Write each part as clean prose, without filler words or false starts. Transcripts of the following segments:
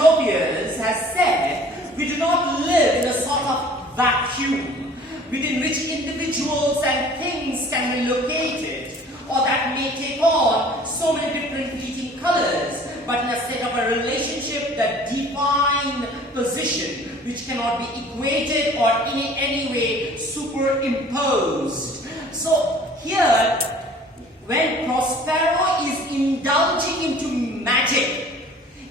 Heterotopians has said, we do not live in a sort of vacuum within which individuals and things can be located, or that may take on so many different fleeting colors, but in a state of a relationship that define position, which cannot be equated or in any way superimposed. So here, when Prospero is indulging into magic,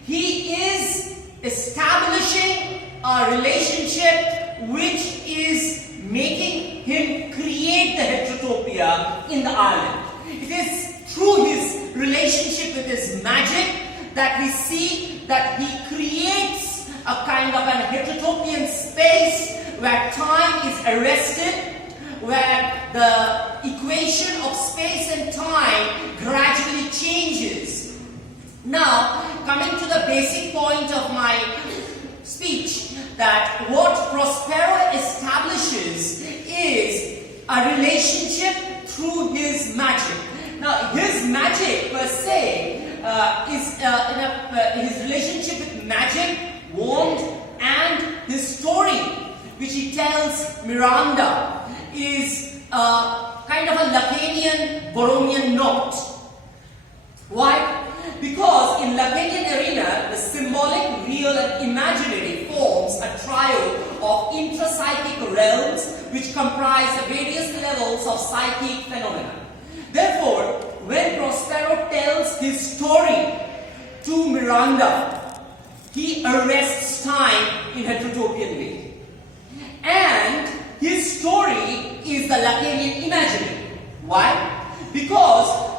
he is establishing a relationship which is making him create the heterotopia in the island. It is through his relationship with his magic that we see that he creates a kind of an heterotopian space where time is arrested, where the equation of space and time gradually changes. Now, coming to the basic point of my speech, that what Prospero establishes is a relationship through his magic. Now, his magic per se his relationship with magic, wand, and his story, which he tells Miranda, is kind of a Lacanian Borromean knot. Why? Because in Lacanian arena, the symbolic, real, and imaginary forms a trio of intrapsychic realms which comprise the various levels of psychic phenomena. Therefore, when Prospero tells his story to Miranda, he arrests time in heterotopian way. And his story is the Lacanian imaginary. Why? Because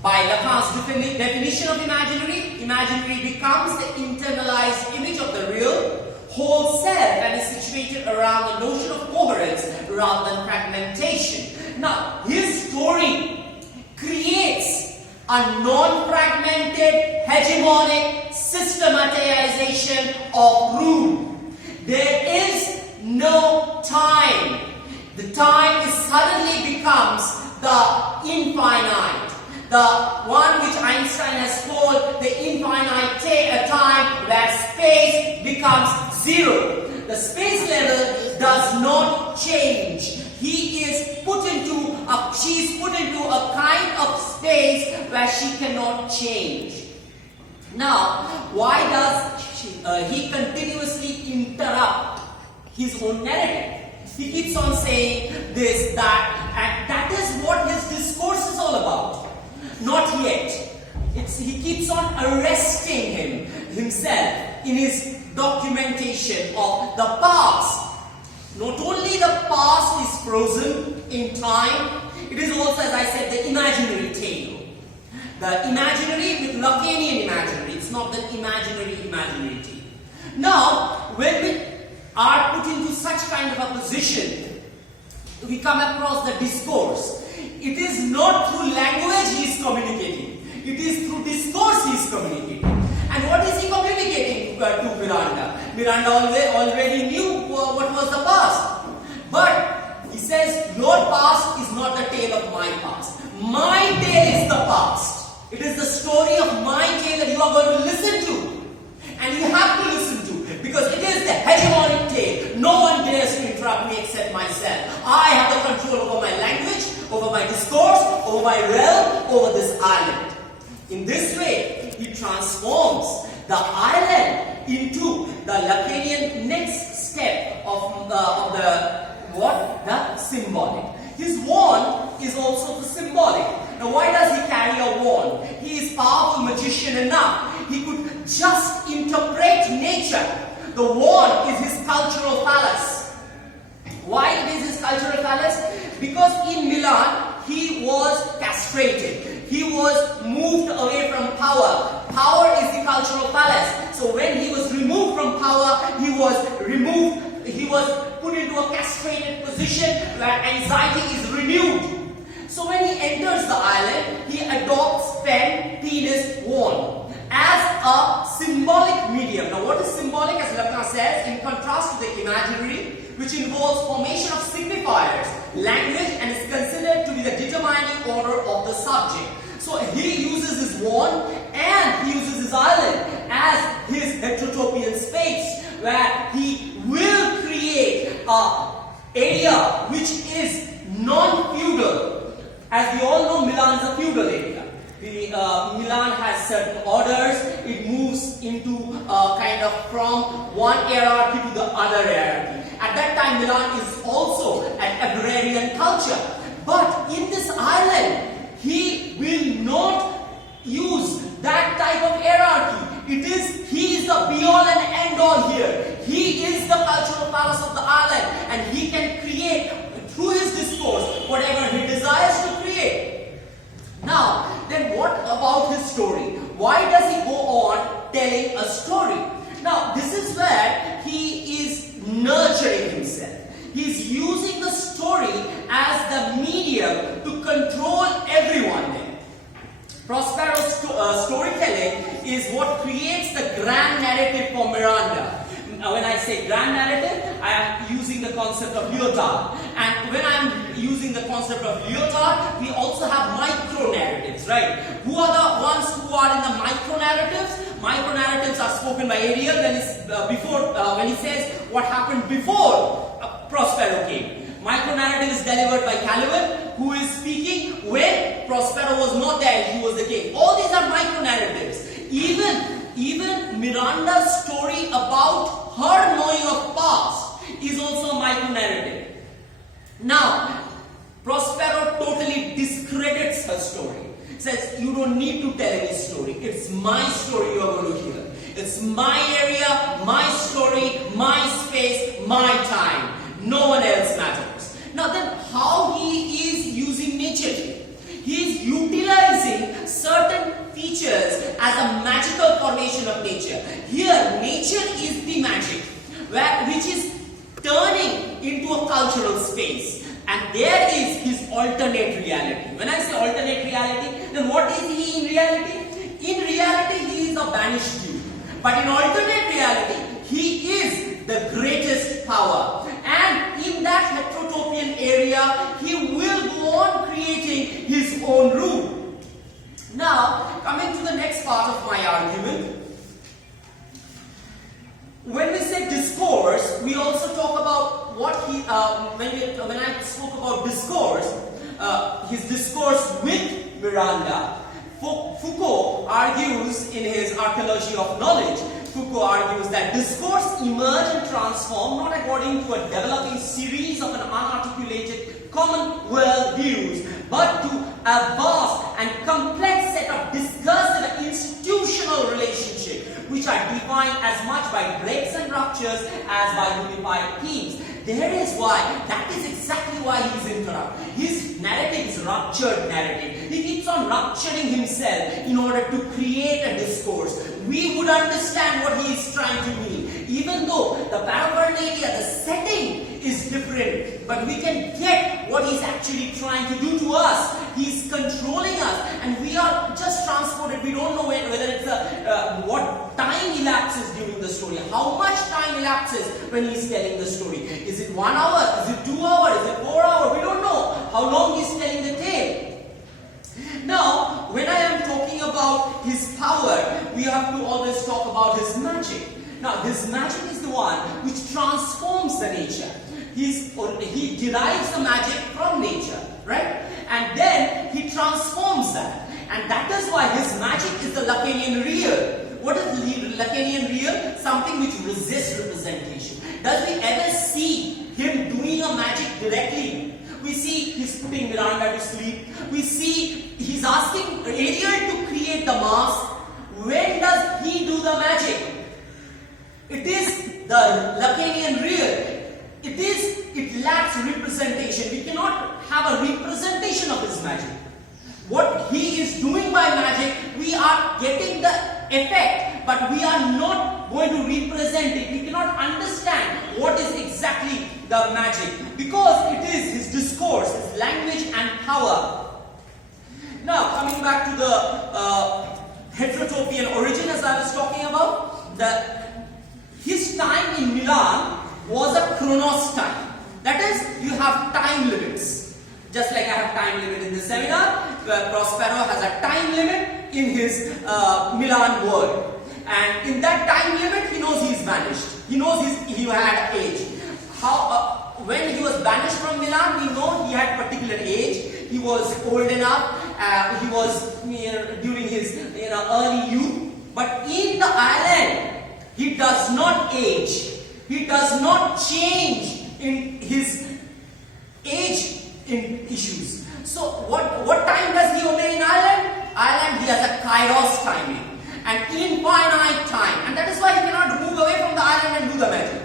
by Lacan's definition of imaginary, imaginary becomes the internalized image of the real whole self and is situated around the notion of coherence rather than fragmentation. Now, his story creates a non-fragmented, hegemonic systematization of rule. There is no time. The time suddenly becomes the infinite. The one which Einstein has called the infinite time, where space becomes zero. The space level does not change. She is put into a kind of space where she cannot change. Now, why does he continuously interrupt his own narrative? He keeps on saying this, that, and that is what his discourse is all about. Not yet. He keeps on arresting himself in his documentation of the past. Not only the past is frozen in time, it is also, as I said, the imaginary tale. The imaginary with Lacanian imaginary. It's not the imaginary tale. Now, when we are put into such kind of a position, we come across the discourse. It is not through language he is communicating. It is through discourse he is communicating. And what is he communicating to Miranda? Miranda already knew what was the past. But he says, your past is not the tale of my past. My tale is the past. It is the story of my tale that you are going to listen to. And you have to listen to. Because it is the hegemonic tale. No one dares to interrupt me except myself. I have the control over my language, over my discourse, over my realm, over this island. In this way, he transforms the island into the Lacanian next step of the symbolic. His wand is also the symbolic. Now, why does he carry a wand? He is powerful magician enough. He could just interpret nature. The wand is his cultural phallus. Why it is his cultural phallus? Because in Milan, he was castrated. He was moved away from power. Power is the cultural phallus. So when he was removed from power, he was put into a castrated position where anxiety is renewed. So when he enters the island, he adopts pen, penis, wand as a symbolic medium. Now, what is symbolic, as Lacan says, in contrast to the imaginary, which involves formation of signifiers, language, and is considered to be the determining order of the subject. So he uses his wand and he uses his island as his heterotopian area which is non-feudal. As we all know, Milan is a feudal area. Milan has certain orders. It moves into kind of from one hierarchy to the other hierarchy. At that time, Milan is also an agrarian culture. But in this island, he will not use that type of hierarchy. He is the be-all and end-all here. He is the cultural palace of the island, and he can create through his discourse whatever he desires to create. Now, then what about his story? Why does he go on telling a story? Now, this is where he is nurturing himself. He's using the story as the medium to control everyone there. Prospero's storytelling is what creates the grand narrative for Miranda. When I say grand narrative, I am using the concept of Lyotard. And when I am using the concept of Lyotard, we also have micro narratives, right? Who are the ones who are in the micro narratives? Micro narratives are spoken by Ariel when he says what happened before Prospero came. Micro narrative is delivered by Caliban, who is speaking when Prospero was not there, he was the king. All these are micro narratives. Even Miranda's story about her knowing of past is also a micro narrative. Now, Prospero totally discredits her story. Says, you don't need to tell any story. It's my story you are going to hear. It's my area, my story, my space, my time. No one else matters. Now then, how he is using nature? He is utilizing certain features as a magical formation of nature. Here, nature is the magic, which is turning into a cultural space. And there is his alternate reality. When I say alternate reality, then what is he in reality? In reality, he is a banished Jew. But in alternate reality, he is the greatest power. And in that heterotopian area, he will go on creating his own rule. Now, coming to the next part of my argument. When we say discourse, we also talk about what he, when I spoke about discourse, his discourse with Miranda, Foucault argues in his Archaeology of Knowledge, Foucault argues that discourse emerge and transform not according to a developing series of an unarticulated common world views, but to a vast and complex set of discursive institutional relationships which are defined as much by breaks and ruptures as by unified themes. That is exactly why he is interrupted. His narrative is ruptured narrative. He keeps on rupturing himself in order to create a discourse. We would understand what he is trying to mean. Even though the paraphernalia, the setting is different, but we can get what he's actually trying to do to us. He's controlling us, and we are just transported. We don't know whether it's what time elapses during the story, how much time elapses when he's telling the story. Is it 1 hour? Is it 2 hours? Is it 4 hours? We don't know how long he's telling the tale. Now, when I am talking about his power, we have to always talk about his magic. Now, his magic is the one which transforms the nature. He derives the magic from nature, right? And then he transforms that. And that is why his magic is the Lacanian real. What is Lacanian real? Something which resists representation. Does we ever see him doing a magic directly? We see he's putting Miranda to sleep. We see he's asking Ariel to create the mask. When does he do the magic? It is the Lacanian real. It lacks representation. We cannot have a representation of his magic. What he is doing by magic, we are getting the effect, but we are not going to represent it. We cannot understand what is exactly the magic, because it is his discourse, his language and power. Now, coming back to the heterotopian origin, as I was talking about, his time in Milan was a chronos time. That is, you have time limits. Just like I have time limit in this seminar, where Prospero has a time limit in his Milan world. And in that time limit, he knows he's vanished. He knows he had age. when he was banished from Milan, we know he had particular age. He was old enough. He was during his early youth. But in the island, he does not age. He does not change in his age in issues. So what time does he obey in Ireland? Ireland, he has a kairos timing, an infinite time, and that is why he cannot move away from the island and do the magic.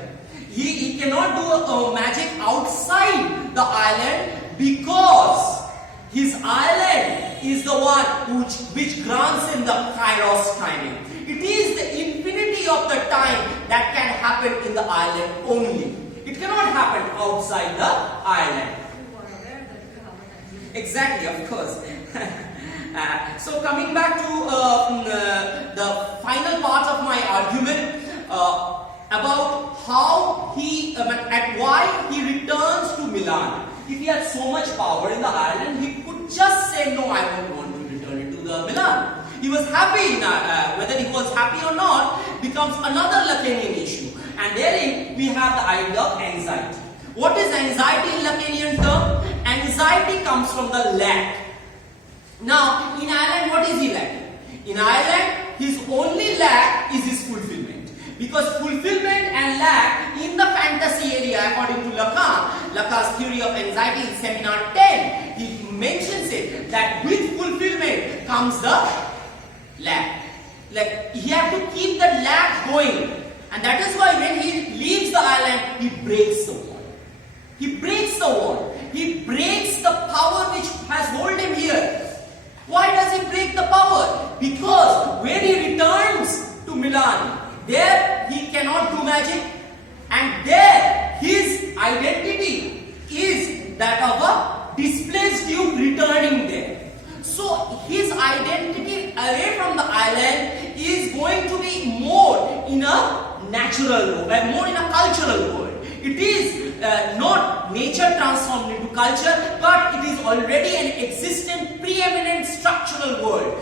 He cannot do magic outside the island because his island is the one which grants him the kairos timing. It is the infinity of the time that can happen in the island only. It cannot happen outside the island. Exactly, of course. So coming back to the final part of my argument about how why he returns to Milan. If he had so much power in the island, he could just say, no, I don't want to return it to the Milan. He was happy, whether he was happy or not becomes another Lacanian issue. And therein we have the idea of anxiety. What is anxiety in Lacanian term? Anxiety comes from the lack. Now, in Ireland, what is he lacking? In Ireland, his only lack is his fulfillment. Because fulfillment and lack in the fantasy area, according to Lacan's theory of anxiety in seminar 10, he mentions it that with fulfillment comes the lack. Like he had to keep the lack going, and that is why when he leaves the island, he breaks the wall. He breaks the wall. He breaks the power which has held him here. Why does he break the power? Because when he returns to Milan, there he cannot do magic, and there his identity is that of a displaced duke returning there. So his identity away from the island is going to be more in a natural world, more in a cultural world. It is not nature transformed into culture, but it is already an existent, preeminent structural world.